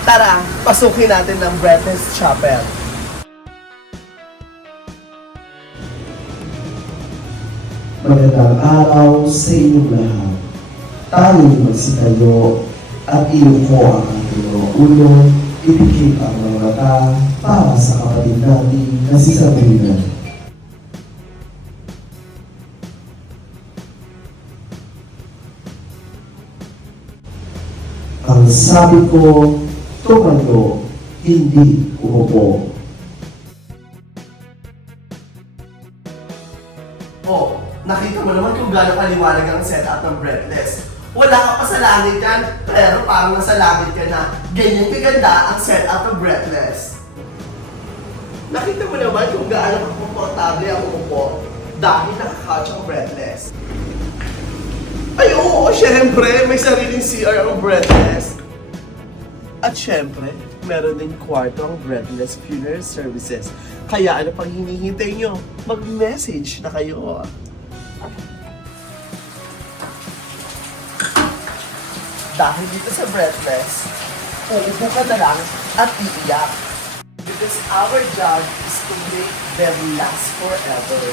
Tara, pasukin natin ng Breathless Chapel. Magandang araw sa inyong lahat. Tayo'y magsitayo at iyuko ang ating mga ulo, ipikit ang mga mata para sa kapatid natin na si Sabrina. Ang sabi ko, tumayo, hindi umupo. Oh, nakita mo naman kung gaano kaliwanag ang setup ng Breathless. Wala ka pa sa langit yan, pero parang nasa langit ka na. Ganyan kaganda ang setup ng Breathless. Nakita mo naman kung gaano komportable ang umupo dahil nakakouch ang Breathless. Ay oo, syempre, may sariling CR ang Breathless. At syempre, meron din kwarto ang Breathless Funeral Services. Kaya ano pang hinihintay nyo? Mag-message na kayo. Dahil dito sa Breathless, uupo ka na lang at iiyak. Because our job is to make them last forever.